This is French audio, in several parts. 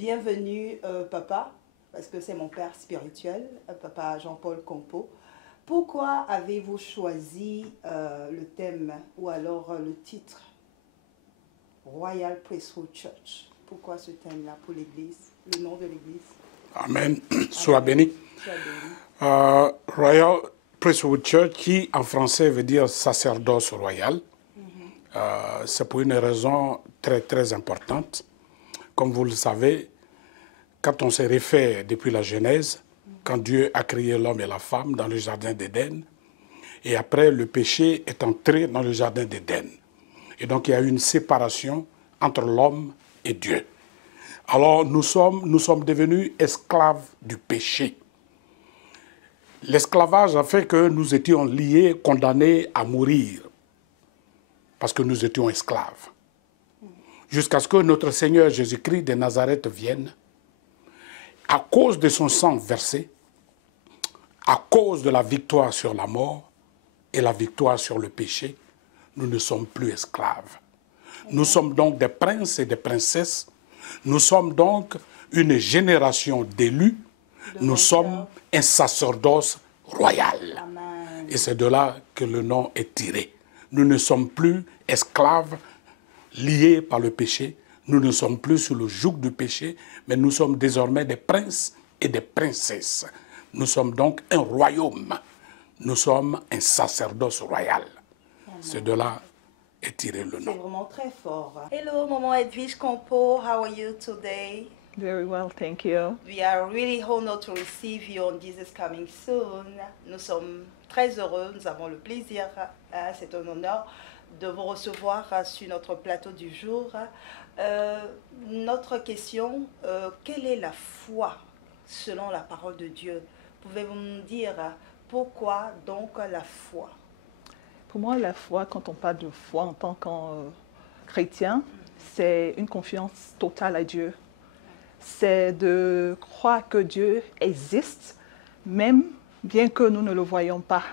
Bienvenue, papa, parce que c'est mon père spirituel, papa Jean-Paul Compo. Pourquoi avez-vous choisi le thème ou alors le titre Royal Priesthood Church? Pourquoi ce thème-là pour l'Église, le nom de l'Église? Amen. Sois béni. Royal Priesthood Church, qui en français veut dire sacerdoce royal. C'est pour une raison très importante. Comme vous le savez, quand on s'est référé depuis la Genèse, quand Dieu a créé l'homme et la femme dans le jardin d'Éden, et après le péché est entré dans le jardin d'Éden. Et donc il y a eu une séparation entre l'homme et Dieu. Alors nous sommes devenus esclaves du péché. L'esclavage a fait que nous étions liés, condamnés à mourir, parce que nous étions esclaves. Jusqu'à ce que notre Seigneur Jésus-Christ de Nazareth vienne, à cause de son sang versé, à cause de la victoire sur la mort et la victoire sur le péché, nous ne sommes plus esclaves. Nous sommes donc des princes et des princesses. Nous sommes donc une génération d'élus. Nous sommes un sacerdoce royal. Amen. Et c'est de là que le nom est tiré. Nous ne sommes plus esclaves liés par le péché. Nous ne sommes plus sous le joug du péché, mais nous sommes désormais des princes et des princesses. Nous sommes donc un royaume. Nous sommes un sacerdoce royal. C'est de là est tiré le nom. C'est vraiment très fort. Hello, Maman Edwige Compo. How are you today? Very well, thank you. We are really honored to receive you on Jesus Coming Soon. Nous sommes très heureux, nous avons le plaisir, c'est un honneur de vous recevoir sur notre plateau du jour. Notre question, quelle est la foi selon la parole de Dieu? Pouvez-vous nous dire pourquoi donc la foi? Pour moi, la foi, quand on parle de foi en tant que chrétien, c'est une confiance totale à Dieu. C'est de croire que Dieu existe, même bien que nous ne le voyons pas.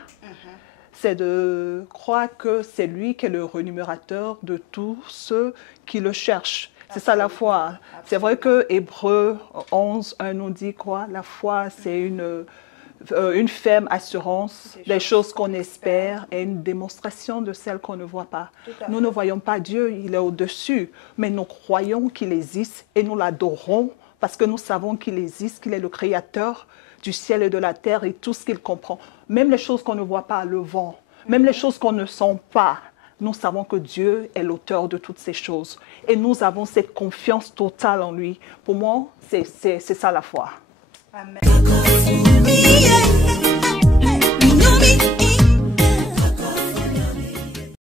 C'est de croire que c'est lui qui est le rémunérateur de tous ceux qui le cherchent. C'est ça la foi. C'est vrai que Hébreux 11, 1 nous dit quoi? La foi, c'est une ferme assurance des choses qu'on espère et une démonstration de celles qu'on ne voit pas. Nous ne voyons pas Dieu, il est au-dessus, mais nous croyons qu'il existe et nous l'adorons parce que nous savons qu'il existe, qu'il est le créateur du ciel et de la terre et tout ce qu'il comprend. Même les choses qu'on ne voit pas, le vent, même les choses qu'on ne sent pas, nous savons que Dieu est l'auteur de toutes ces choses. Et nous avons cette confiance totale en lui. Pour moi, c'est ça la foi. Amen.